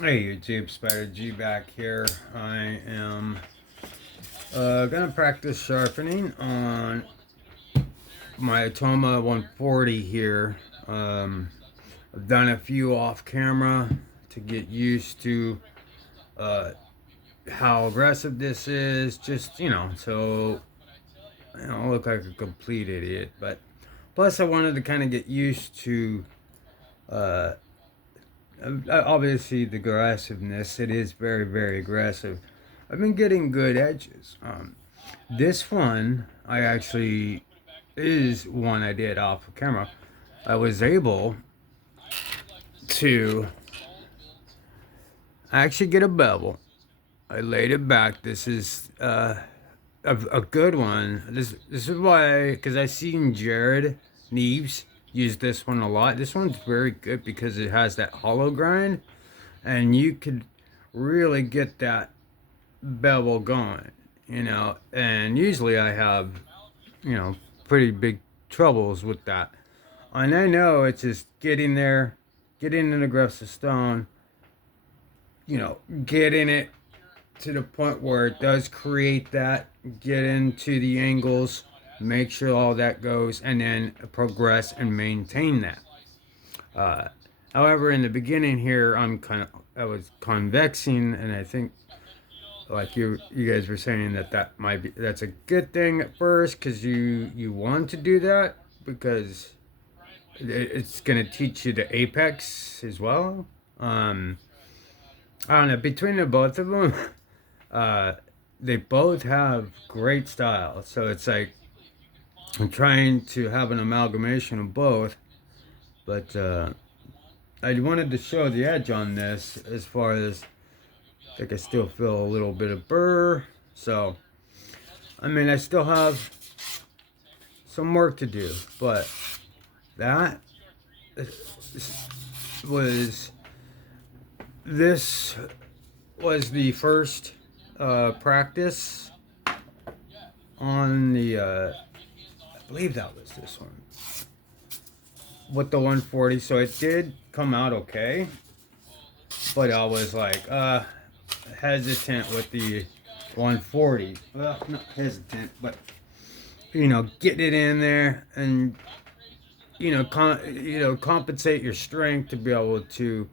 Hey YouTube, Spider G back here. I am gonna practice sharpening on my Atoma 140 here. I've done a few off camera to get used to uh, how aggressive this is. Just so I don't look like a complete idiot. But plus, I wanted to kind of get used to uh, obviously the aggressiveness. It is very, very aggressive. I've been getting good edges. This one, I actually is one I did off of camera. I was able to actually get a bevel. I laid it back. This is a good one. This is why, because I seen Jared Neves use this one a lot. This one's very good because it has that hollow grind, and you could really get that bevel going. And usually I have pretty big troubles with that. And I know it's just getting there, getting an aggressive stone, getting it to the point where it does create that, get into the angles, make sure all that goes, and then progress and maintain that. Uh, However, in the beginning here, I was convexing, and I think like you guys were saying that's a good thing at first because you want to do that because it's going to teach you the apex as well. um I don't know, between the both of them, uh they both have great style, so it's like I'm trying to have an amalgamation of both. But I wanted to show the edge on this, as far as like I still feel a little bit of burr. So I mean, I still have some work to do, but that was this was the first practice on the I believe that was this one with the 140. So it did come out okay, but I was like hesitant with the 140. Well, not hesitant, but getting it in there, and compensate your strength to be able to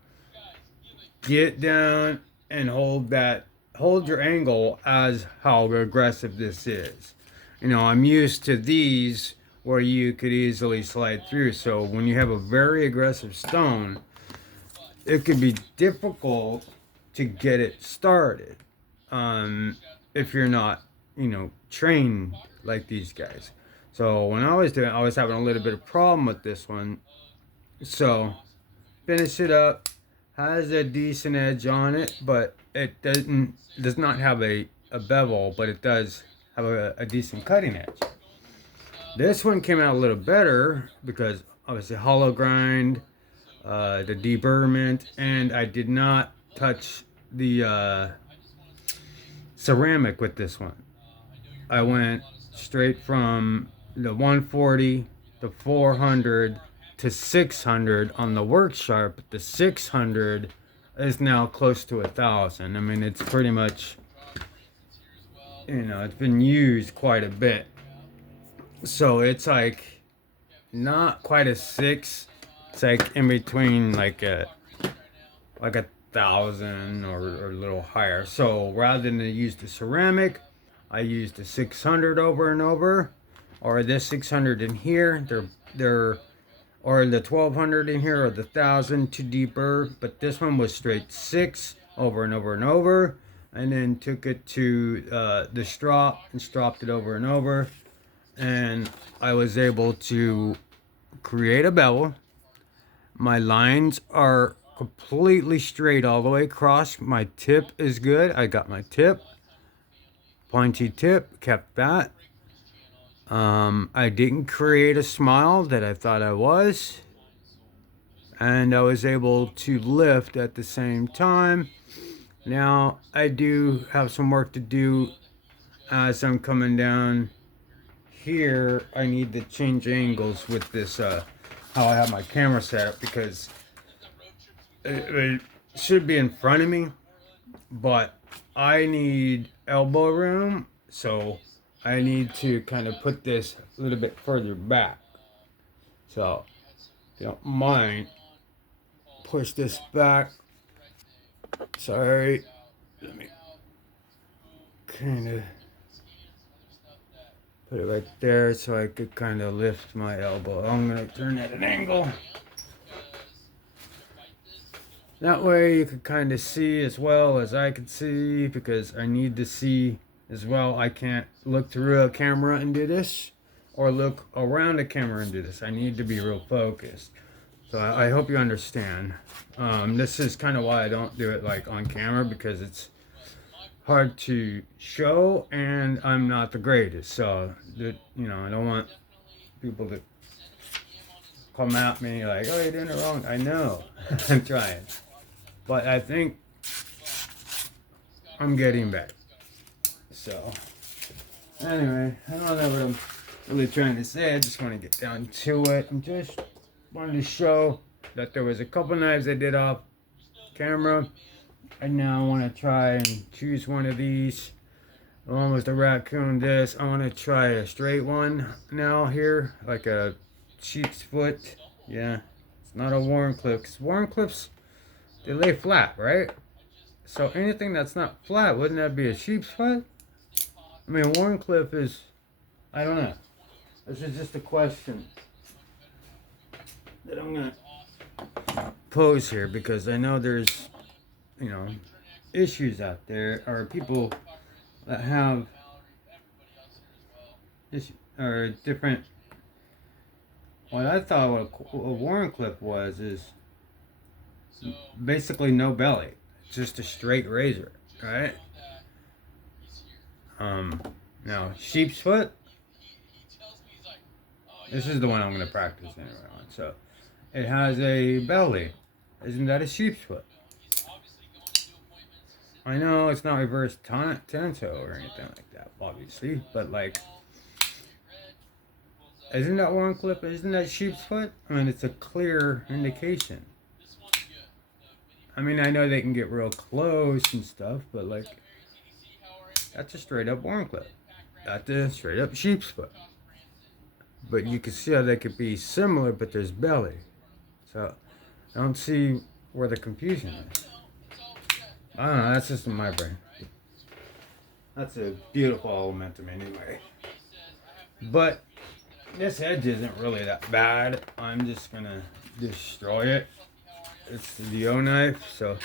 get down and hold your angle as how aggressive this is. I'm used to these where you could easily slide through. So when you have a very aggressive stone, it could be difficult to get it started, if you're not, trained like these guys. So when I was having a little bit of problem with this one. So finish it up. Has a decent edge on it, but it does not have a bevel, but it does have a decent cutting edge. This one came out a little better because obviously hollow grind, the deburrment, and I did not touch the ceramic with this one. I went straight from the 140 to 400 to 600 on the work sharp. The 600 is now close to 1,000. I mean, it's pretty much, it's been used quite a bit. So it's like not quite a six. It's like in between, like a thousand or a little higher. So rather than use the ceramic, I used the 600 over and over, or this 600 in here. They're or the 1200 in here, or the 1,000 to deeper. But this one was straight six over and over and over, and then took it to the strop and stropped it over and over, and I was able to create a bevel. My lines are completely straight all the way across. My tip is good. I got my tip, pointy tip, kept that. I didn't create a smile that I thought I was, and I was able to lift at the same time. Now, I do have some work to do as I'm coming down here. I need to change angles with this, how I have my camera set up, because should be in front of me, but I need elbow room, so I need to kind of put this a little bit further back. So, if you don't mind, push this back. Sorry. Let me kind of put it right there so I could kind of lift my elbow. I'm going to turn at an angle. That way you could kind of see as well as I could see, because I need to see as well. I can't look through a camera and do this, or look around a camera and do this. I need to be real focused. So I hope you understand. This is kind of why I don't do it like on camera, because it's hard to show and I'm not the greatest. So, I don't want people to come at me like, oh, you're doing it wrong. I know. I'm trying. But I think I'm getting better. So, anyway, I don't know what I'm really trying to say. I just want to get down to it. I'm just wanted to show that there was a couple knives I did off camera. And now I want to try and choose one of these. Along with the raccoon disc, I want to try a straight one now here, like a sheep's foot. Yeah, it's not a Warncliffe, because Warncliffes, they lay flat, right? So anything that's not flat, wouldn't that be a sheep's foot? I mean, Warncliffe is, I don't know. This is just a question that I'm going to pose here, because I know there's, issues out there, or people that have issues, or different. What I thought what Warncliffe was is basically no belly, just a straight razor, right? Now sheep's foot. This is the one I'm going to practice anyway on. So it has a belly. Isn't that a sheep's foot? I know it's not reverse tanto or anything like that, obviously, but like, isn't that Warncliffe? Isn't that sheep's foot? I mean, it's a clear indication. I mean, I know they can get real close and stuff, but like, that's a straight up Warncliffe. That's a straight up sheep's foot. But you can see how they could be similar, but there's belly. So I don't see where the confusion is. I don't know, that's just in my brain. That's a beautiful momentum anyway. But this edge isn't really that bad. I'm just gonna destroy it. It's the DO knife, so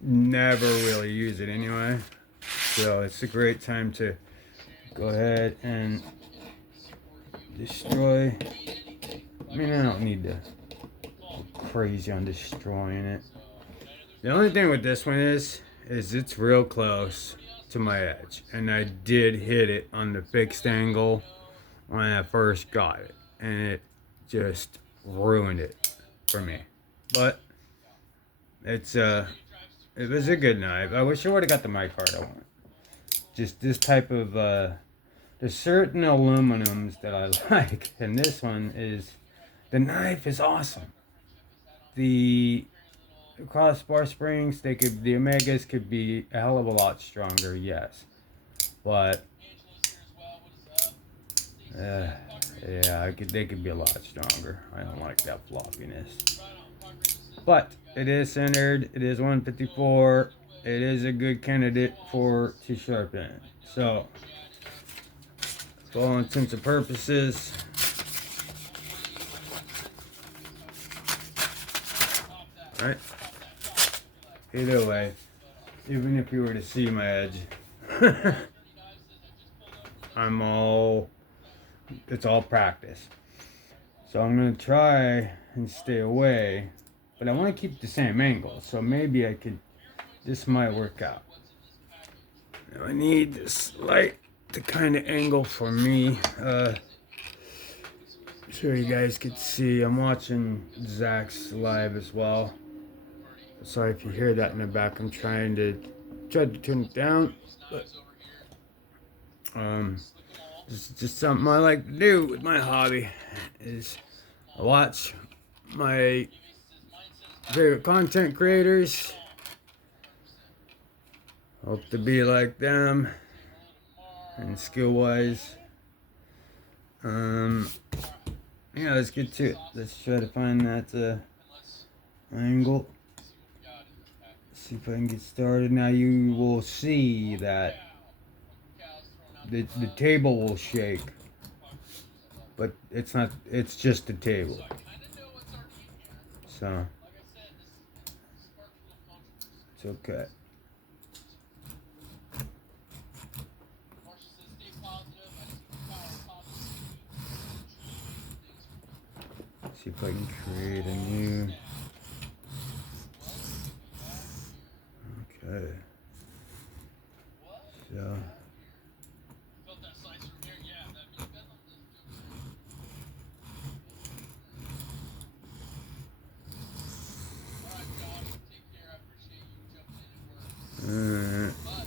never really use it anyway. So it's a great time to go ahead and destroy. I mean, I don't need to go crazy on destroying it. The only thing with this one is it's real close to my edge, and I did hit it on the fixed angle when I first got it, and it just ruined it for me. But it was a good knife. I wish I would have got the mic card I want. Just this type of there's certain aluminums that I like, and this one is, the knife is awesome. The crossbar springs, the Omegas could be a hell of a lot stronger, yes, but they could be a lot stronger. I don't like that floppiness. But it is centered. It is 154. It is a good candidate to sharpen. So, for all intents and purposes, right? Either way, even if you were to see my edge, it's all practice. So I'm going to try and stay away, but I want to keep the same angle. So maybe this might work out. Now I need this light to kind of angle for me. So you guys could see, I'm watching Zach's live as well. Sorry if you hear that in the back. I'm trying to turn it down, but this is just something I like to do with my hobby, is I watch my favorite content creators. Hope to be like them and skill wise. Yeah, let's get to it. Let's try to find that angle. See if I can get started. Now you will see that the table will shake, but it's not. It's just the table. So it's okay. See if I can create a new. Okay. So.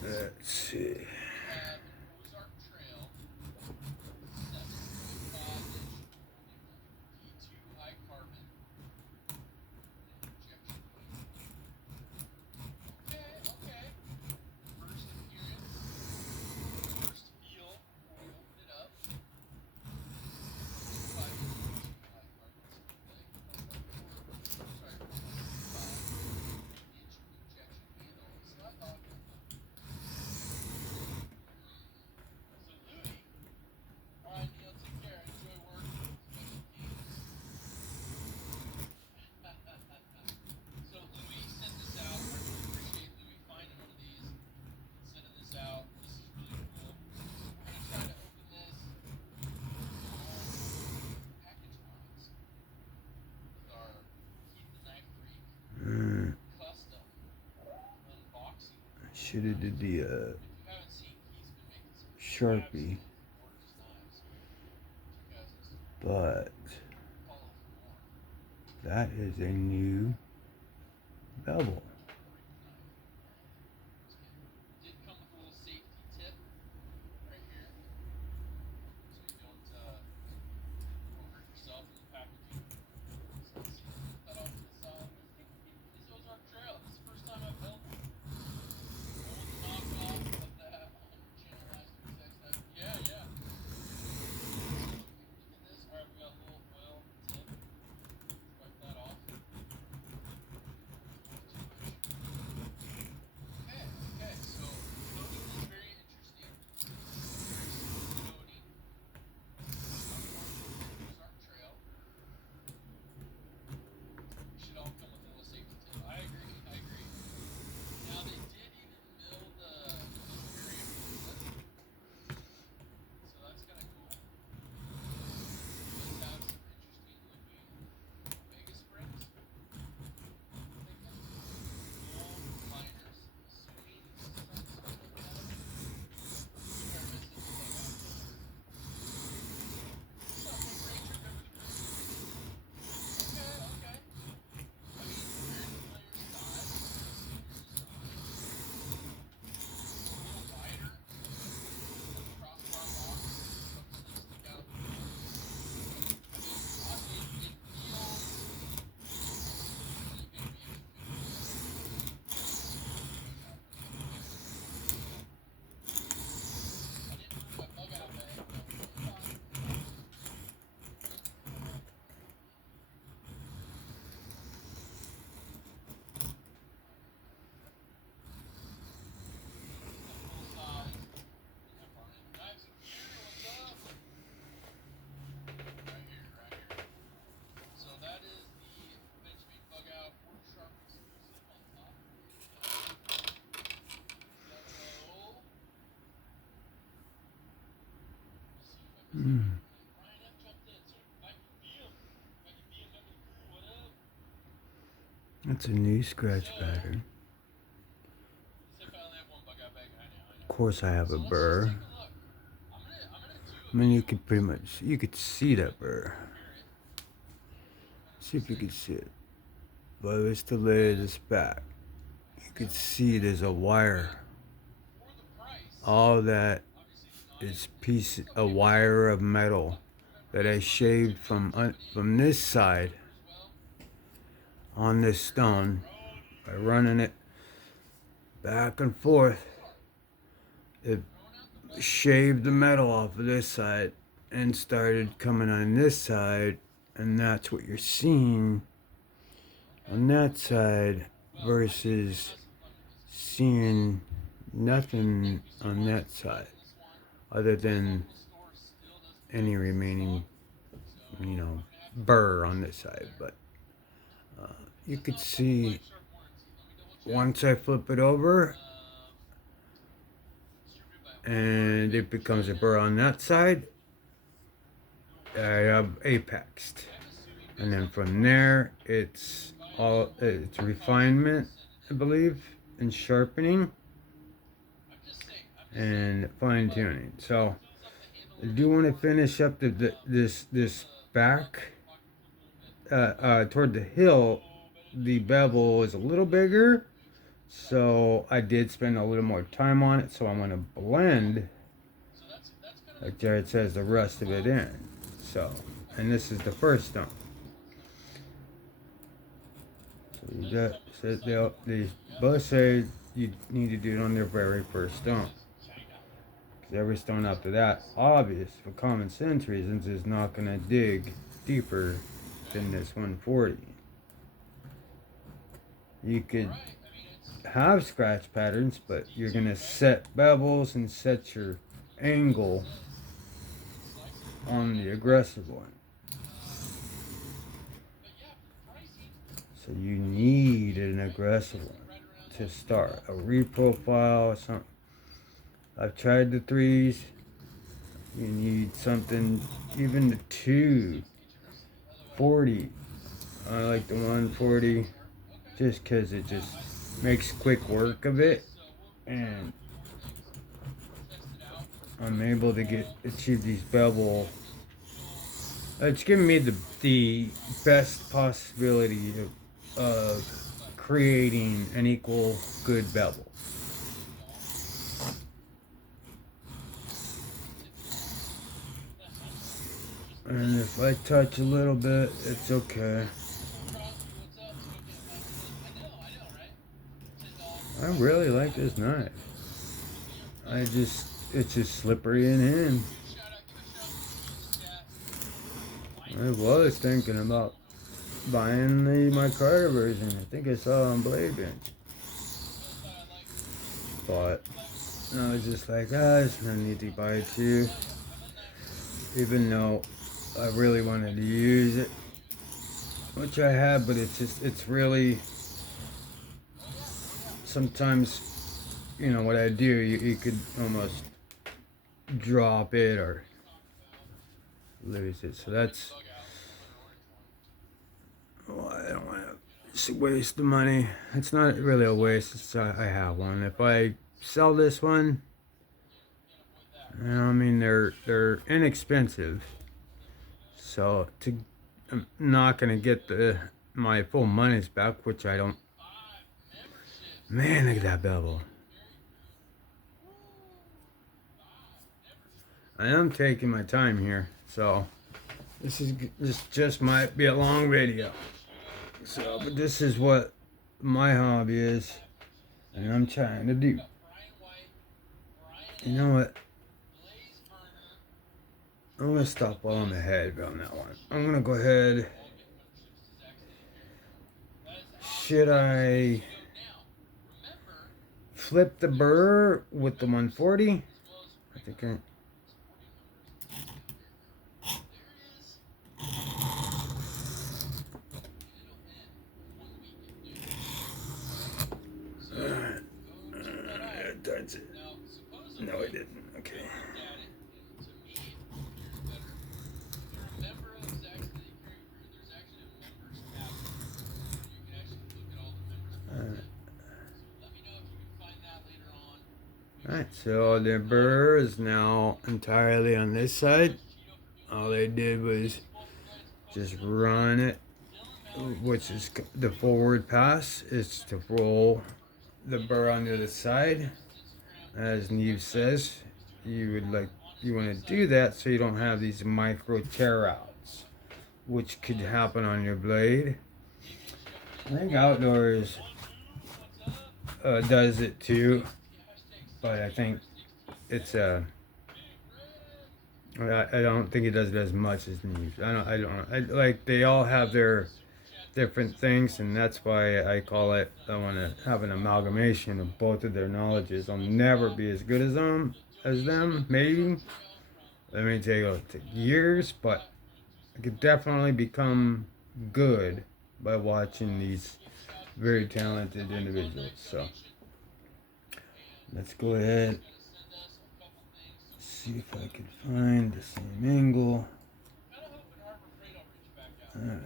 Let's see. Should have did the Sharpie, but that is a new bevel. That's a new scratch pattern. Of course, I have a burr. I mean, you could pretty much, you could see that burr. See if you can see it. But it's the lid, it's back. You could see there's a wire. All that is a wire of metal that I shaved from this side on this stone by running it back and forth. It shaved the metal off of this side and started coming on this side, and that's what you're seeing on that side versus seeing nothing on that side other than any remaining, burr on this side. But you could see once I flip it over and it becomes a burr on that side, I have apexed. And then from there, it's refinement, I believe, and sharpening and fine tuning. So I do want to finish up this back toward the hill. The bevel is a little bigger, so I did spend a little more time on it. So I'm going to blend, like Jared says, the rest of it in. So, and this is the first stone. So they both say you need to do it on their very first stone. Because every stone after that, obvious for common sense reasons, is not going to dig deeper than this 140. You could have scratch patterns, but you're going to set bevels and set your angle on the aggressive one. So you need an aggressive one to start. A reprofile or something. I've tried the 3s. You need something, even the 240. I like the 140 just because it just makes quick work of it. And I'm able to achieve these bevel. It's giving me the best possibility of creating an equal good bevel. And if I touch a little bit, it's okay. I really like this knife. It's just slippery in hand. I was thinking about buying the micarta version. I think I saw it on Blade Bench. But I was just like, there's no need to buy it too. Even though I really wanted to use it, which I have, but it's really, sometimes, what I do, you could almost drop it or lose it. So that's, I don't want to waste the money. It's not really a waste. I have one. If I sell this one, they're inexpensive. So I'm not gonna get my full money's back, which I don't. Man, look at that bevel. I am taking my time here, so this just might be a long video. So, but this is what my hobby is, and I'm trying to do. You know what? I'm gonna stop while I'm ahead on that one. I'm gonna go ahead. Should I flip the burr with the 140? I think that's it. No, I didn't. Okay. Alright, so the burr is now entirely on this side. All they did was just run it, which is the forward pass, is to roll the burr onto the side. As Neve says, you want to do that so you don't have these micro tear outs, which could happen on your blade. I think outdoors does it too, but I think it's I don't think it does it as much as news. I like they all have their different things, and that's why I call it. I want to have an amalgamation of both of their knowledges. I'll never be as good as them. Maybe it may take years, but I could definitely become good by watching these very talented individuals. So let's go ahead, see if I can find the same angle. Alright.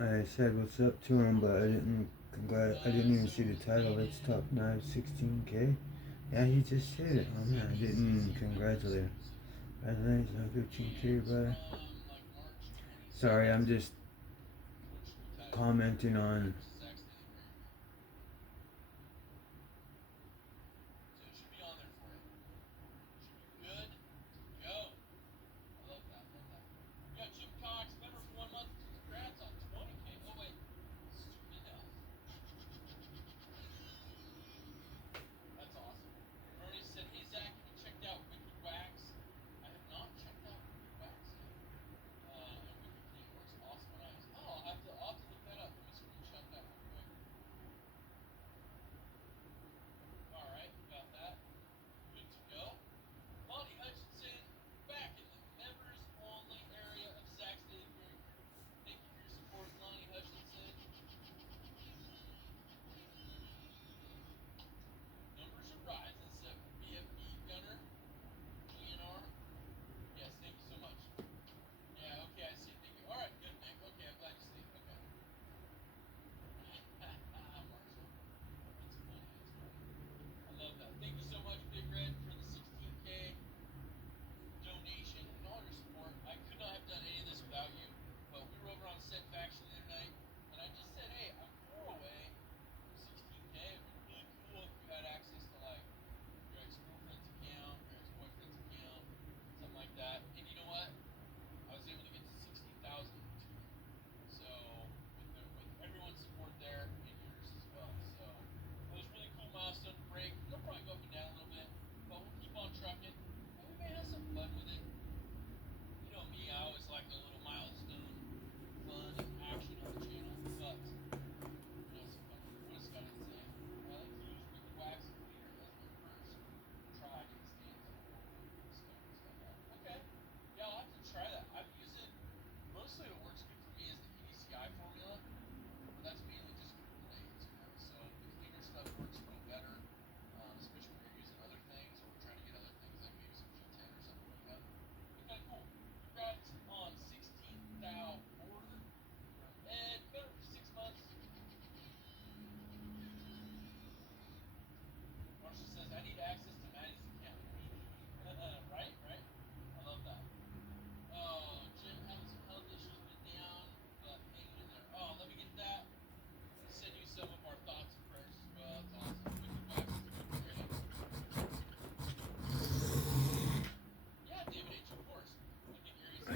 I said what's up to him, but I didn't even see the title. It's top knife 16K. Yeah, he just said it. Oh man, I didn't congratulate him. Congratulations on 15K, brother. Sorry, I'm just commenting on.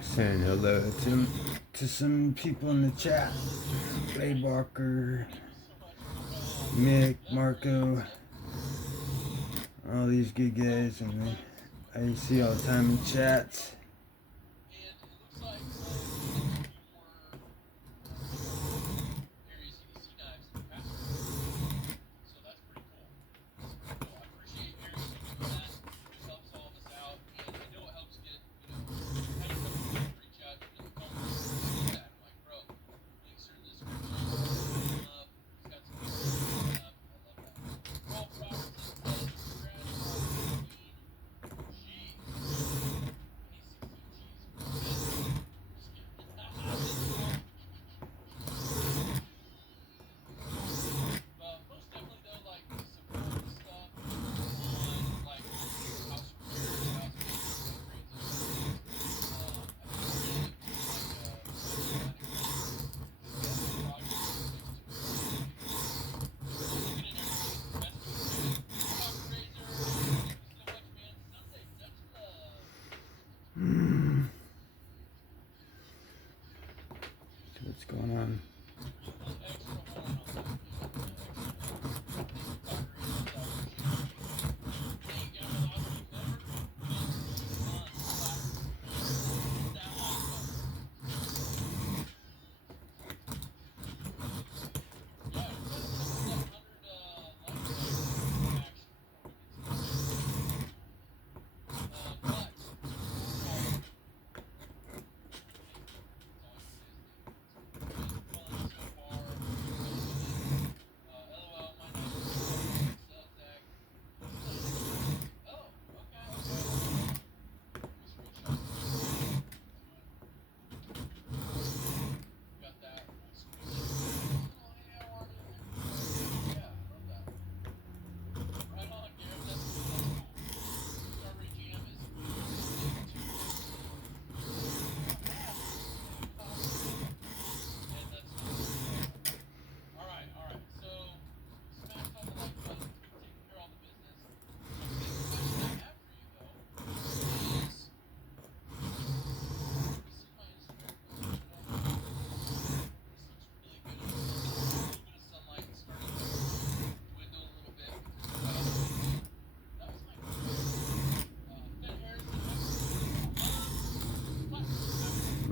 Saying hello to some people in the chat. Clay Barker, Mick, Marco, all these good guys, and I see all the time in chats. Come on.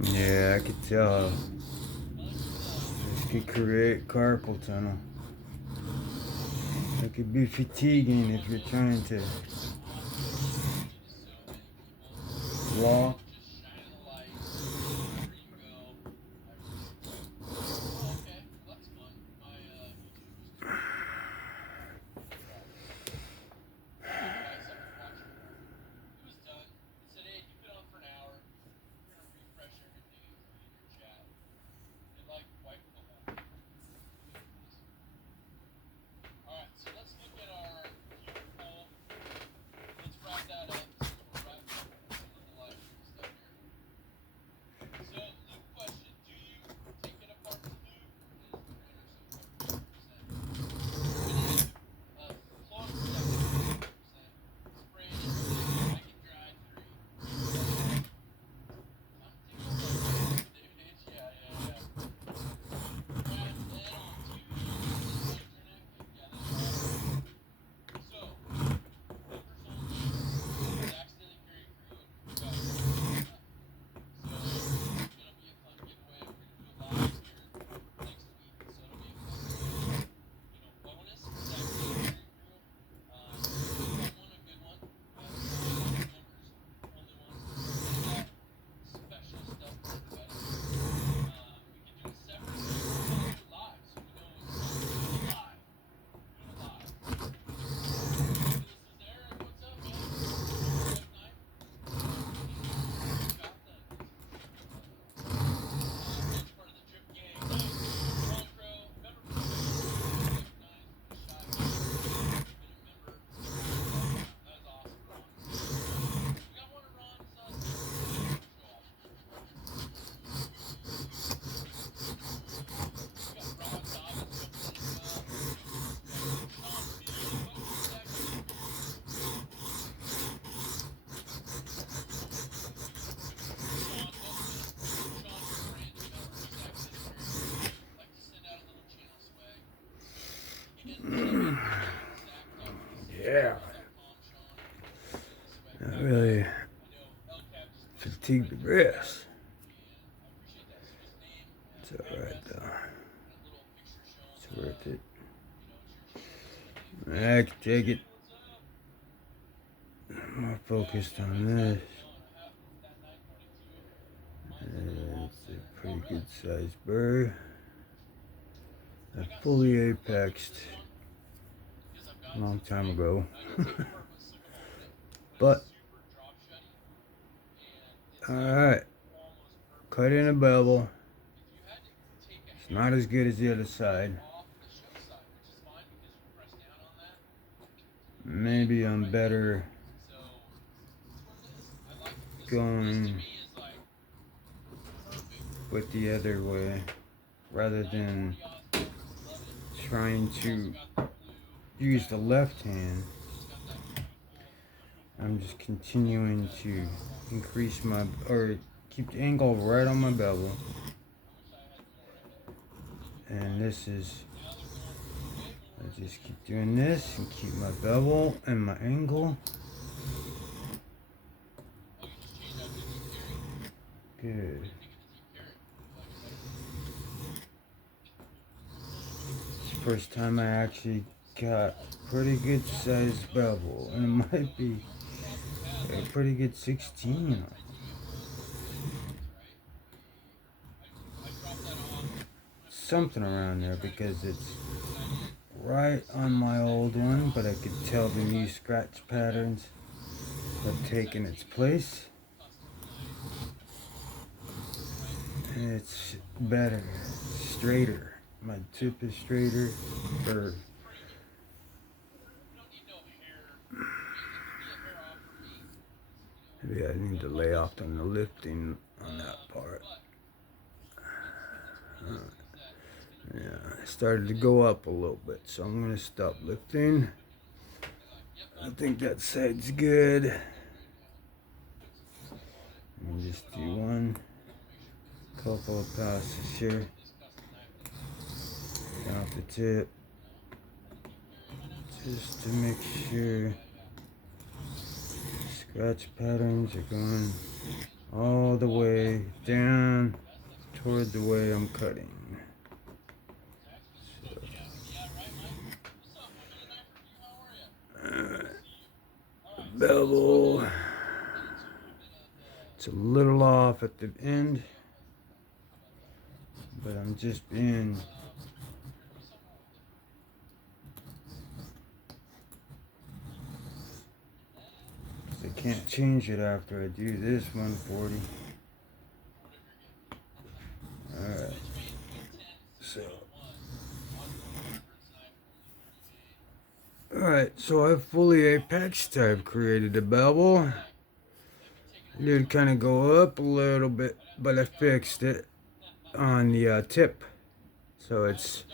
Yeah, I could tell. This could create carpal tunnel. It could be fatiguing if you're trying to walk. Yeah. Not really fatigued the wrist. It's alright though. It's worth it. I can take it. I'm more focused on this. It's a pretty good sized bird. I fully apexed a long time ago. But, alright. Cut in a bevel. It's not as good as the other side. Maybe I'm better going with the other way rather than trying to use the left hand. I'm just continuing to increase my, or keep the angle right on my bevel. And this is, I just keep doing this and keep my bevel and my angle. Good. It's the first time I actually got pretty good sized bevel, and it might be a pretty good 16. Something around there, because it's right on my old one, but I could tell the new scratch patterns have taken its place. And it's better, straighter. My tip is straighter. Or maybe I need to lay off on the lifting on that part. Yeah, it started to go up a little bit, so I'm going to stop lifting. I think that side's good. And just do one couple of passes here. Down off the tip. Just to make sure scratch patterns are going all the way down toward the way I'm cutting. Bevel. It's a little off at the end, but I'm just being I can't change it after I do this 140. Alright. So I've fully apexed. I've created a bevel. I did kind of go up a little bit, but I fixed it on the tip. So it's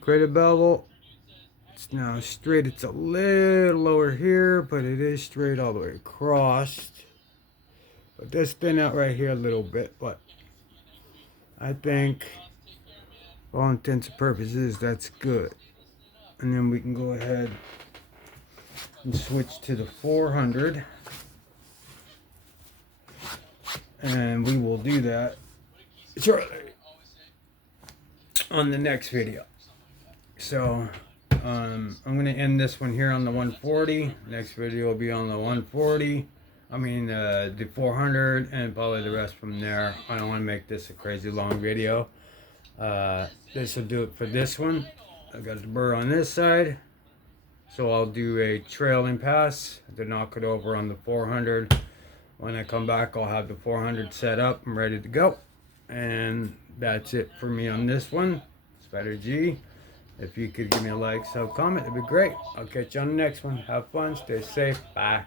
created bevel. It's now straight. It's a little lower here, but it is straight all the way across. But does thin out right here a little bit, but I think for all intents and purposes that's good. And then we can go ahead and switch to the 400, and we will do that shortly on the next video. So I'm going to end this one here on the 140. Next video will be on the 140. I mean the 400, and probably the rest from there. I don't want to make this a crazy long video. This will do it for this one. I've got the burr on this side, so I'll do a trailing pass to knock it over on the 400. When I come back, I'll have the 400 set up and ready to go. And that's it for me on this one. Spider G. If you could give me a like, sub, comment, it'd be great. I'll catch you on the next one. Have fun, stay safe, bye.